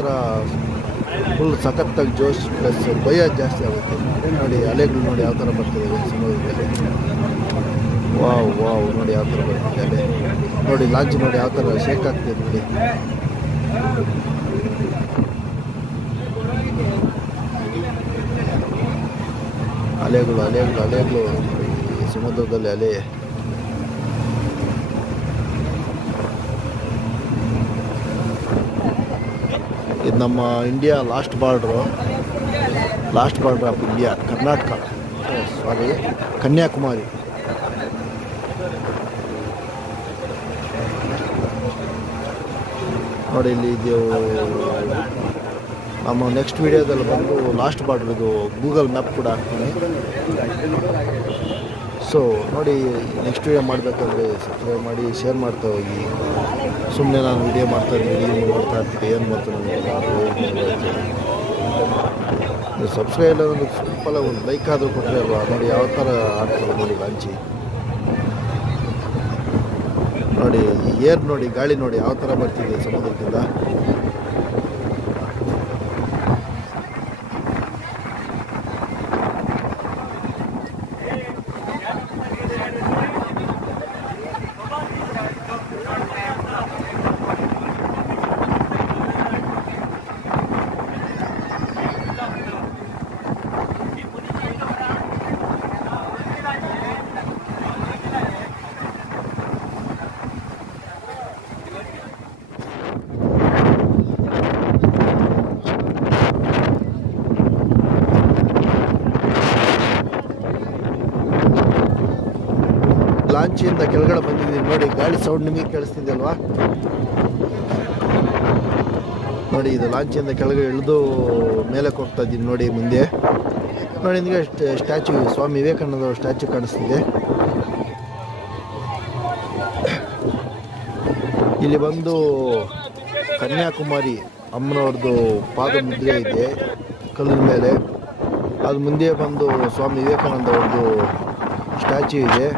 ಮಾತ್ರ ಫುಲ್ ಸಖತ್ತಾಗಿ ಜೋಶ್ ಪ್ಲಸ್ ಭಯ ಜಾಸ್ತಿ ಆಗುತ್ತೆ. ನೋಡಿ ಅಲೆಗಳು ನೋಡಿ ಯಾವ ಥರ ಬರ್ತಿದೆ ಸಮುದ್ರದಲ್ಲಿ. ವಾವ್ ವಾವ್ ನೋಡಿ ಯಾವ ಥರ ಬರ್ತಿದೆ ಅಲೆ. ನೋಡಿ ಲಾಂಚ್ ನೋಡಿ ಯಾವ ಥರ ಶೇಕ್ ಆಗ್ತಿದೆ ನೋಡಿ. ಅಲೆಗಳು ಅಲೆಗಳು ಅಲೆಗಳು ಈ ಸಮುದ್ರದಲ್ಲಿ ಅಲೆ. ಇದು ನಮ್ಮ India last border of India, Karnataka, sorry Kanyakumari. ನೋಡಿ ಇಲ್ಲಿ ಇದು ನಮ್ಮ ನೆಕ್ಸ್ಟ್ ವಿಡಿಯೋದಲ್ಲಿ ಬಂದು ಲಾಸ್ಟ್ ಬಾರ್ಡ್ರ್ ಇದು ಗೂಗಲ್ ಮ್ಯಾಪ್ ಕೂಡ ಹಾಕ್ತೀನಿ. ಸೊ ನೋಡಿ ನೆಕ್ಸ್ಟ್ ವಿಡಿಯೋ ಮಾಡಬೇಕಂದ್ರೆ ಸಬ್ಸ್ಕ್ರೈಬ್ ಮಾಡಿ, ಶೇರ್ ಮಾಡ್ತಾ ಹೋಗಿ. ಸುಮ್ಮನೆ ನಾನು ವಿಡಿಯೋ ಮಾಡ್ತಾ ಇದ್ದೀನಿ, ನೋಡ್ತಾ ಇರ್ತೀನಿ, ಏನು ಮಾಡ್ತೀನಿ ಸಬ್ಸ್ಕ್ರೈಬ್ ಇಲ್ಲ ಅಂದ್ರೆ ಸಿಂಪಲ್ ಒಂದು ಲೈಕ್ ಆದರೂ ಕೊಟ್ಟರೆ ಅಲ್ವಾ. ನೋಡಿ ಯಾವ ಥರ ಆಗ್ತದೆ ನೋಡಿ ಲಾಂಚಿ. ನೋಡಿ ಏರ್ ನೋಡಿ ಗಾಳಿ ನೋಡಿ ಯಾವ ಥರ ಬರ್ತಿದೆ ಸಮುದ್ರದಿಂದ. ಲಾಂಚಿಯಿಂದ ಕೆಳಗಡೆ ಬಂದಿದ್ದೀನಿ ನೋಡಿ, ಗಾಳಿ ಸೌಂಡ್ ನಿಮಗೆ ಕೇಳಿಸ್ತಿದೆ ಅಲ್ವಾ. ನೋಡಿ ಇದು ಲಾಂಚಿಂದ ಕೆಳಗೆ ಇಳಿದು ಮೇಲಕ್ಕೆ ಹೋಗ್ತಾ ಇದ್ದೀನಿ ನೋಡಿ. ಮುಂದೆ ನೋಡಿ ನಿಮಗೆ ಸ್ಟ್ಯಾಚು, ಸ್ವಾಮಿ ವಿವೇಕಾನಂದ ಸ್ಟ್ಯಾಚು ಕಾಣಿಸ್ತಿದೆ. ಇಲ್ಲಿ ಬಂದು ಕನ್ಯಾಕುಮಾರಿ ಅಮ್ಮನವ್ರದ್ದು ಪಾದ ಮುದ್ರೆ ಇದೆ ಕಲ್ಲಿನ ಮೇಲೆ. ಅದು ಮುಂದೆ ಬಂದು ಸ್ವಾಮಿ ವಿವೇಕಾನಂದ ಅವ್ರದ್ದು ಸ್ಟ್ಯಾಚು ಇದೆ.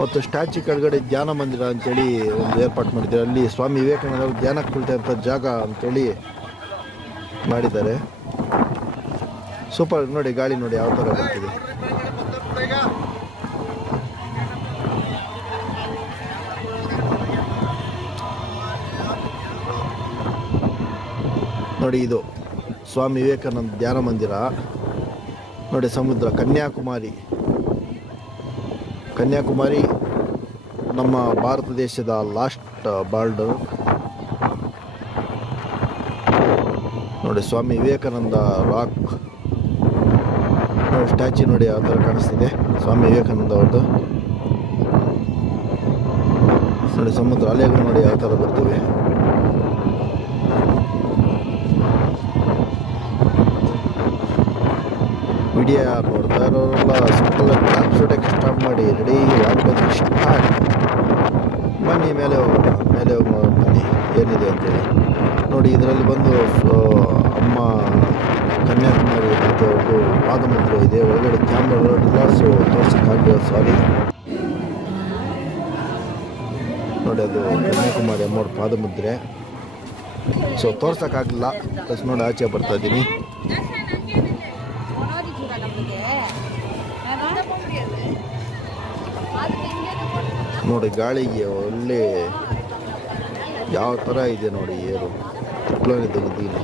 ಮತ್ತು ಸ್ಟ್ಯಾಚು ಕೆಳಗಡೆ ಧ್ಯಾನ ಮಂದಿರ ಅಂತೇಳಿ ಒಂದು ಏರ್ಪಾಟ್ ಮಾಡಿದ್ದಾರೆ. ಅಲ್ಲಿ ಸ್ವಾಮಿ ವಿವೇಕಾನಂದ ಅವರು ಧ್ಯಾನಕ್ಕೆ ಕುಳಿತಂಥ ಜಾಗ ಅಂತೇಳಿ ಮಾಡಿದ್ದಾರೆ. ಸೂಪರ್ ನೋಡಿ ಗಾಳಿ ನೋಡಿ ಯಾವ ಥರ ಬರ್ತಿದೆ. ನೋಡಿ ಇದು ಸ್ವಾಮಿ ವಿವೇಕಾನಂದ ಧ್ಯಾನ ಮಂದಿರ. ನೋಡಿ ಸಮುದ್ರ ಕನ್ಯಾಕುಮಾರಿ ನಮ್ಮ ಭಾರತ ದೇಶದ ಲಾಸ್ಟ್ ಬಾರ್ಡರ್. ನೋಡಿ ಸ್ವಾಮಿ ವಿವೇಕಾನಂದ ರಾಕ್ ನೋಡಿ ಸ್ಟ್ಯಾಚು ನೋಡಿ ಯಾವ ಥರ ಕಾಣಿಸ್ತಿದೆ ಸ್ವಾಮಿ ವಿವೇಕಾನಂದ ಅವ್ರದ್ದು. ನೋಡಿ ಸಮುದ್ರ ಅಲೆಗಳು ನೋಡಿ ಯಾವ ಥರ ಬರ್ತಿವೆ. ವಿಡಿಯೋ ನೋಡ್ತಾ ಇರೋರೆಲ್ಲ ಸಿಂಪಲ್ ಕ್ಲಾಪ್ ಶೂಟಕ್ಕೆ ಸ್ಟಾರ್ಟ್ ಮಾಡಿ. ರೆಡಿ ಆಗಬೇಕು, ಸ್ಟಾರ್ಟ್. ಬನ್ನಿ ಮೇಲೆ ಹೋಗೋಣ ಬನ್ನಿ ಏನಿದೆ ಅಂತೇಳಿ. ನೋಡಿ ಇದರಲ್ಲಿ ಬಂದು ಅಮ್ಮ ಕನ್ಯಾಕುಮಾರಿ ಮತ್ತು ಒಂದು ಪಾದಮುದ್ರೆ ಇದೆ. ಒಳಗಡೆ ಕ್ಯಾಮ್ರಾ ಗ್ಲಾಸು ತೋರ್ಸೋಕ್ಕಾಗಲ್ಲ, ಸಾರಿ. ನೋಡಿ ಅದು ಕನ್ಯಾಕುಮಾರಿ ಅಮ್ಮವ್ರ ಪಾದಮುದ್ರೆ. ಸೊ ತೋರ್ಸೋಕ್ಕಾಗಲಿಲ್ಲ, ಪ್ಲಸ್ ನೋಡಿ ಆಚೆ ಬರ್ತಾ ಇದ್ದೀನಿ. ನೋಡಿ ಗಾಳಿಗೆ ಒಳ್ಳೆ ಯಾವ ಥರ ಇದೆ ನೋಡಿ ಏರು ತುಪ್ಪಳನೆ ತೆಗೆದೀನಿ.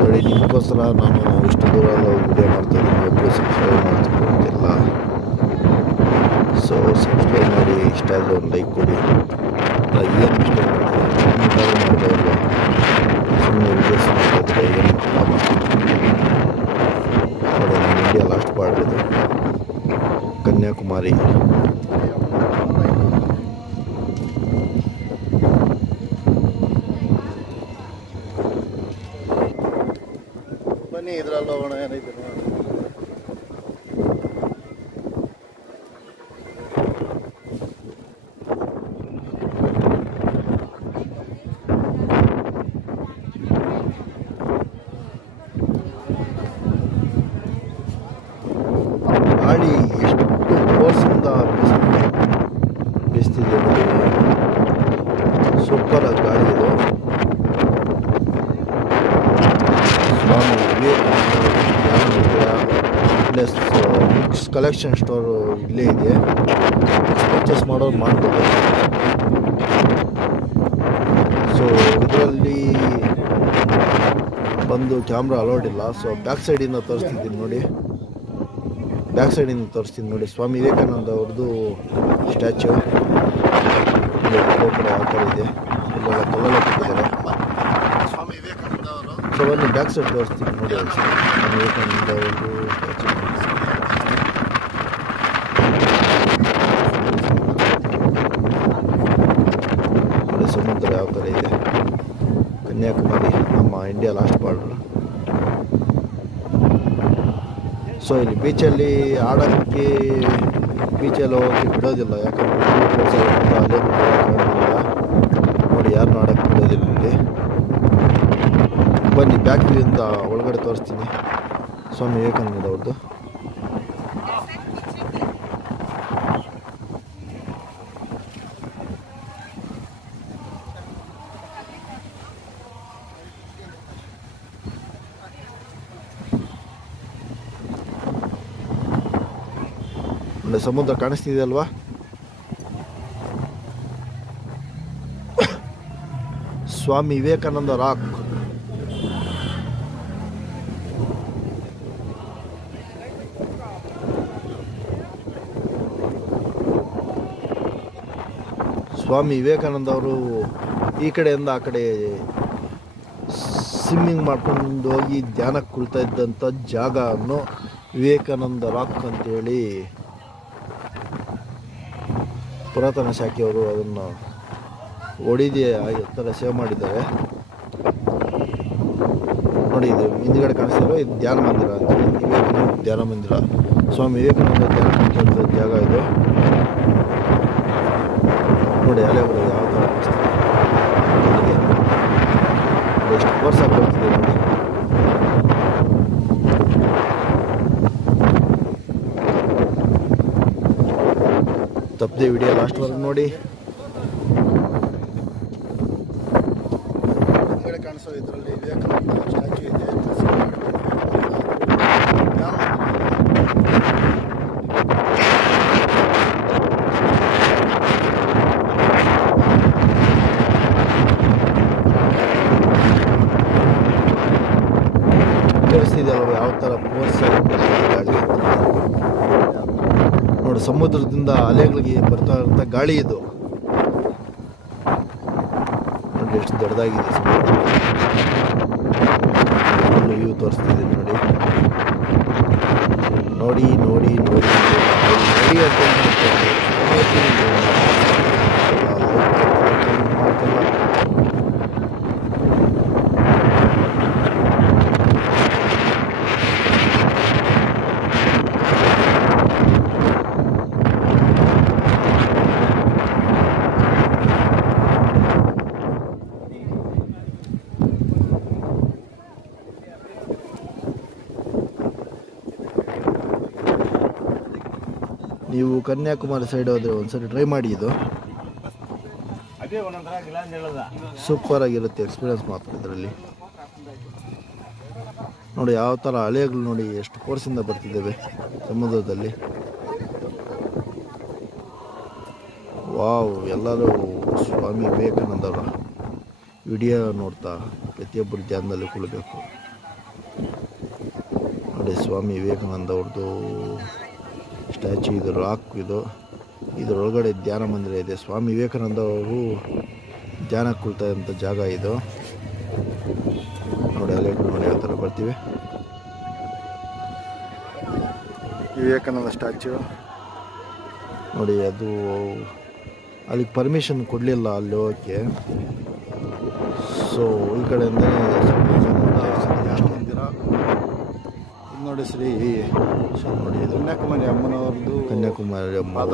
ನೋಡಿ ನಿಮಗೋಸ್ಕರ ನಾನು ಇಷ್ಟು ದೂರ ವಿಡಿಯೋ ಮಾಡ್ತಾಯಿದ್ದೀನಿ. ಒಬ್ಬರು ಸಬ್ಸ್ಕ್ರೈಬ್ ಮಾಡ್ತಿಲ್ಲ. ಸೊ ಸಬ್ಸ್ಕ್ರೈಬ್ ಮಾಡಿ, ಇಷ್ಟ ಆದರೆ ಒಂದು ಲೈಕ್ ಕೊಡಿ. ಏನು ಇಷ್ಟ ಮಾಡಿದೆಲ್ಲ ಸುಮ್ಮನೆ ವಿಡಿಯೋಸ್ ಮಾಡ್ತಾಯಿದ್ರೆ ಏನು ಲಾಭ. ನೋಡಿ ನಮ್ಮ ಇಂಡಿಯಾ ಲಾಸ್ಟ್ ಬಾರ್ಡರ್ ಇದು ಕನ್ಯಾಕುಮಾರಿ. ಬನ್ನಿ ಇದರಲ್ಲಿ ಹೋಗೋಣ, ಏನೈತೆ ನೋಡಿ. ಕಲೆಕ್ಷನ್ ಸ್ಟೋರು ಇಲ್ಲೇ ಇದೆ, ಪರ್ಚೇಸ್ ಮಾಡೋರು ಮಾಡ್ಬೋದು. ಸೊ ಇದರಲ್ಲಿ ಬಂದು ಕ್ಯಾಮ್ರಾ ಅಲೌಡ್ ಇಲ್ಲ. ಸೊ ಬ್ಯಾಕ್ ಸೈಡಿಂದ ತೋರಿಸ್ತಿದ್ದೀನಿ ನೋಡಿ, ಸ್ವಾಮಿ ವಿವೇಕಾನಂದ ಅವ್ರದ್ದು ಸ್ಟ್ಯಾಚ್ಯು ಕಡೆ ಯಾವ ಥರ ಇದೆ, ಇಲ್ಲೆಲ್ಲ ಕಲ್ಲೆಲ್ಲ ಕೊಟ್ಟಿದ್ದಾರೆ. ಸ್ವಾಮಿ ವಿವೇಕಾನಂದ ಅವರು ಸೊ ಬನ್ನಿ ಬ್ಯಾಕ್ ಸೈಡ್ ತೋರಿಸ್ತೀನಿ ನೋಡಿ. ಸ್ವಾಮಿ ವಿವೇಕಾನಂದ ಅವ್ರದ್ದು ಸ್ಟ್ಯಾಚ್ಯು ನೋಡಿ, ಸಮುದ್ರ ಯಾವ ಥರ ಇದೆ, ಕನ್ಯಾಕುಮಾರಿ ನಮ್ಮ ಇಂಡಿಯಾ ಲಾಸ್ಟ್ ಬಾರ್ಡರ್. ಸೊ ಇಲ್ಲಿ ಬೀಚಲ್ಲಿ ಆಡೋಕ್ಕೆ ಬೀಚಲ್ಲಿ ಹೋಗೋಕ್ಕೆ ಬಿಡೋದಿಲ್ಲ, ಯಾಕಂದರೆ ಅಲ್ಲೇ ನೋಡಿ ಯಾರನ್ನೂ ಆಡೋಕ್ಕೆ ಬಿಡೋದಿಲ್ಲ ಇಲ್ಲಿ. ಬನ್ನಿ ಬ್ಯಾಕ್ ವ್ಯೂಯಿಂದ ಒಳಗಡೆ ತೋರಿಸ್ತೀನಿ ಸ್ವಾಮಿ ವಿವೇಕಾನಂದ ಅವ್ರದ್ದು. ಸಮುದ್ರ ಕಾಣಿಸ್ತಿದೆ ಅಲ್ವಾ? ಸ್ವಾಮಿ ವಿವೇಕಾನಂದ ರಾಕ್. ಸ್ವಾಮಿ ವಿವೇಕಾನಂದ ಅವರು ಈ ಕಡೆಯಿಂದ ಆ ಕಡೆ ಸ್ವಿಮ್ಮಿಂಗ್ ಮಾಡ್ಕೊಂಡು ಹೋಗಿ ಧ್ಯಾನಕ್ಕೆ ಕುಳಿತಾ ಇದ್ದಂಥ ಜಾಗ ಅನ್ನೋ ವಿವೇಕಾನಂದ ರಾಕ್ ಅಂತೇಳಿ ಪುರಾತನ ಶಾಖೆಯವರು ಅದನ್ನು ಒಡಿದೆ ಥರ ಸೇವ್ ಮಾಡಿದ್ದಾರೆ ನೋಡಿ. ಇದು ಹಿಂದ್ಗಡೆ ಕಾಣಿಸ್ತಾರೋ ಇದು ಧ್ಯಾನ ಮಂದಿರ ಅಂತ, ವಿವೇಕಾನಂದ ಧ್ಯಾನ ಮಂದಿರ, ಸ್ವಾಮಿ ವಿವೇಕಾನಂದ ಧ್ಯಾನ ಮಂದಿರ ಜಾಗ ಇದು ನೋಡಿ. ಅಲೆಗಳು ಯಾವ ಥರ ಕಾಣಿಸ್ತಾರೆ, ಎಷ್ಟು ಫೋರ್ಸಾಗಿ ಬರ್ತಿದೆ ನೋಡಿ. ತಪ್ಪದೆ ವಿಡಿಯೋ ಲಾಸ್ಟ್ವರೆಗೂ ನೋಡಿ. ಹಿಂದ್ಗಡೆ ಕಾಣಿಸೋ ಇದರಲ್ಲಿ ವಿವೇಕಾನಂದ ಸ್ಟ್ಯಾಚ್ಯೂ ಇದೆ. ಕೇಳಿಸ್ತಿದೆ ಅಲ್ವ ಯಾವ ಥರ ಫೋರ್ಸ್ ಗಾಳಿ ನೋಡಿ. ಸಮುದ್ರದಿಂದ ಅಲೆಗಳಿಗೆ ಬರ್ತಾ ಇರೋಂಥ ಗಾಳಿ ಇದು ನೋಡಿ, ಎಷ್ಟು ದೊಡ್ಡದಾಗಿದೆ ಸಮುದ್ರ. ವ್ಯೂ ತೋರಿಸ್ತಿದ್ದೀನಿ ನೋಡಿ, ನೋಡಿ ನೋಡಿ ನೋಡಿ ನೋಡಿ ಅಂತ ನೀವು ಕನ್ಯಾಕುಮಾರಿ ಸೈಡ್ ಹೋದರೆ ಒಂದ್ಸರಿ ಟ್ರೈ ಮಾಡಿ. ಇದು ಸೂಪರ್ ಆಗಿರುತ್ತೆ ಎಕ್ಸ್ಪೀರಿಯನ್ಸ್ ಮಾತ್ರ ಇದರಲ್ಲಿ ನೋಡಿ. ಯಾವ ಥರ ಅಲೆಗಳು ನೋಡಿ ಎಷ್ಟು ಫೋರ್ಸಿಂದ ಬರ್ತಿದ್ದೇವೆ ಸಮುದ್ರದಲ್ಲಿ. ವಾವ್, ಎಲ್ಲರೂ ಸ್ವಾಮಿ ವಿವೇಕಾನಂದರ ವಿಡಿಯೋ ನೋಡ್ತಾ ಪ್ರತಿಯೊಬ್ಬರು ಧ್ಯಾನದಲ್ಲಿ ಕುಳಬೇಕು ನೋಡಿ. ಸ್ವಾಮಿ ವಿವೇಕಾನಂದ ಅವ್ರದ್ದು ಸ್ಟ್ಯಾಚ್ಯೂ ಇದು, ರಾಕ್ ಇದು. ಇದರೊಳಗಡೆ ಧ್ಯಾನ ಮಂದಿರ ಇದೆ. ಸ್ವಾಮಿ ವಿವೇಕಾನಂದ ಅವರು ಧ್ಯಾನಕ್ಕೆ ಕುಳಿತಾ ಇದ್ದಂಥ ಜಾಗ ಇದು ನೋಡಿ. ಅಲೆಗಳು ನೋಡಿ ಯಾವ ಥರ ಬರ್ತೀವಿ. ವಿವೇಕಾನಂದ ಸ್ಟ್ಯಾಚ್ಯೂ ನೋಡಿ. ಅದು ಅಲ್ಲಿಗೆ ಪರ್ಮಿಷನ್ ಕೊಡಲಿಲ್ಲ ಅಲ್ಲಿ ಹೋಗೋಕ್ಕೆ. ಸೊ ಈ ಕಡೆಯಿಂದ ಮಂದಿರ ನೋಡಿ. ಶ್ರೀ ನೋಡಿ, ಇದು ಕನ್ಯಾಕುಮಾರಿ ಅಮ್ಮನವ್ರದ್ದು, ಕನ್ಯಾಕುಮಾರಿ ಅಮ್ಮ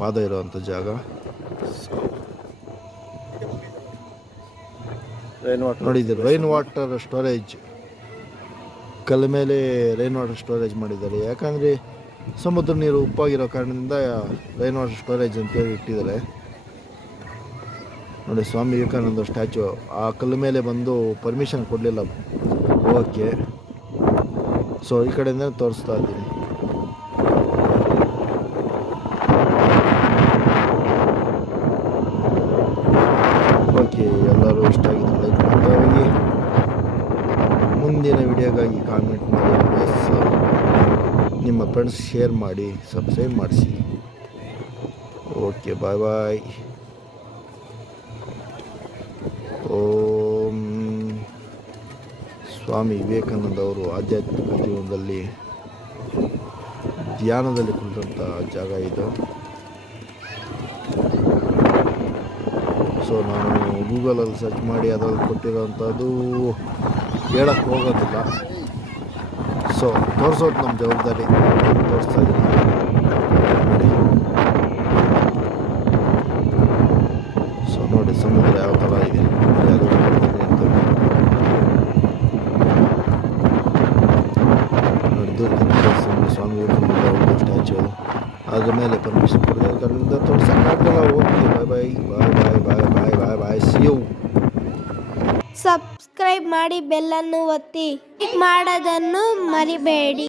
ಪಾದ ಇರುವಂಥ ಜಾಗ ನೋಡಿ. ಇದು ರೈನ್ ವಾಟರ್ ಸ್ಟೋರೇಜ್, ಕಲ್ಲ ಮೇಲೆ ರೈನ್ ವಾಟರ್ ಸ್ಟೋರೇಜ್ ಮಾಡಿದ್ದಾರೆ. ಯಾಕಂದರೆ ಸಮುದ್ರ ನೀರು ಉಪ್ಪಾಗಿರೋ ಕಾರಣದಿಂದ ರೈನ್ ವಾಟರ್ ಸ್ಟೋರೇಜ್ ಅಂತೇಳಿ ಇಟ್ಟಿದ್ದಾರೆ ನೋಡಿ. ಸ್ವಾಮಿ ವಿವೇಕಾನಂದ ಸ್ಟ್ಯಾಚ್ಯೂ ಆ ಕಲ್ಲು ಮೇಲೆ ಬಂದು ಪರ್ಮಿಷನ್ ಕೊಡಲಿಲ್ಲ ಹೋಗೋಕ್ಕೆ. ಸೊ ಈ ಕಡೆಯಿಂದ ತೋರಿಸ್ತಾ ಇದ್ದೀನಿ. ಮುಂದಿನ ವಿಡಿಯೋಗಾಗಿ ಕಾಮೆಂಟ್ ಮಾಡಿ, ಪ್ಲಸ್ ನಿಮ್ಮ ಫ್ರೆಂಡ್ಸ್ ಶೇರ್ ಮಾಡಿ, ಸಬ್ಸ್ಕ್ರೈಬ್ ಮಾಡಿಸಿ. ಓಕೆ, ಬಾಯ್ ಬಾಯ್. ಓಂ. ಸ್ವಾಮಿ ವಿವೇಕಾನಂದ ಅವರು ಆಧ್ಯಾತ್ಮಿಕ ಜೀವನದಲ್ಲಿ ಧ್ಯಾನದಲ್ಲಿ ಕುಳಿತಂಥ ಜಾಗ ಇದು. ಸೊ ನಾನು ಗೂಗಲಲ್ಲಿ ಸರ್ಚ್ ಮಾಡಿ ಅದರಲ್ಲಿ ಕೊಟ್ಟಿರೋವಂಥದ್ದು ಹೇಳಕ್ಕೆ ಹೋಗೋದಿಲ್ಲ. ಸೊ ತೋರಿಸೋದು ನಮ್ಮ ಜವಾಬ್ದಾರಿ, ತೋರಿಸ್ತಾ ಇದ್ದೀನಿ ನೋಡಿ. ಸೊ ನೋಡಿ ಸಮುದ್ರ ಯಾವ ಥರ ಇದೆ, ಯಾರು ಸ್ವಾಮಿ ವಿವೇಕಾನಂದ ಅವ್ರದ್ದು ಸ್ಟ್ಯಾಚು. ಅದ್ರ ಮೇಲೆ ಪರ್ಮಿಷನ್ ಕೊಡೋದ್ರಿಂದ ತೋರ್ಸಕ್ಕಾಗಲ್ಲ. Okay, bye bye bye bye bye bye bye bye, see you. Subscribe ಮಾಡಿ, ಬೆಲ್ಲನ್ನು ಒತ್ತಿ, ಕ್ಲಿಕ್ ಮಾಡೋದನ್ನು ಮರಿಬೇಡಿ.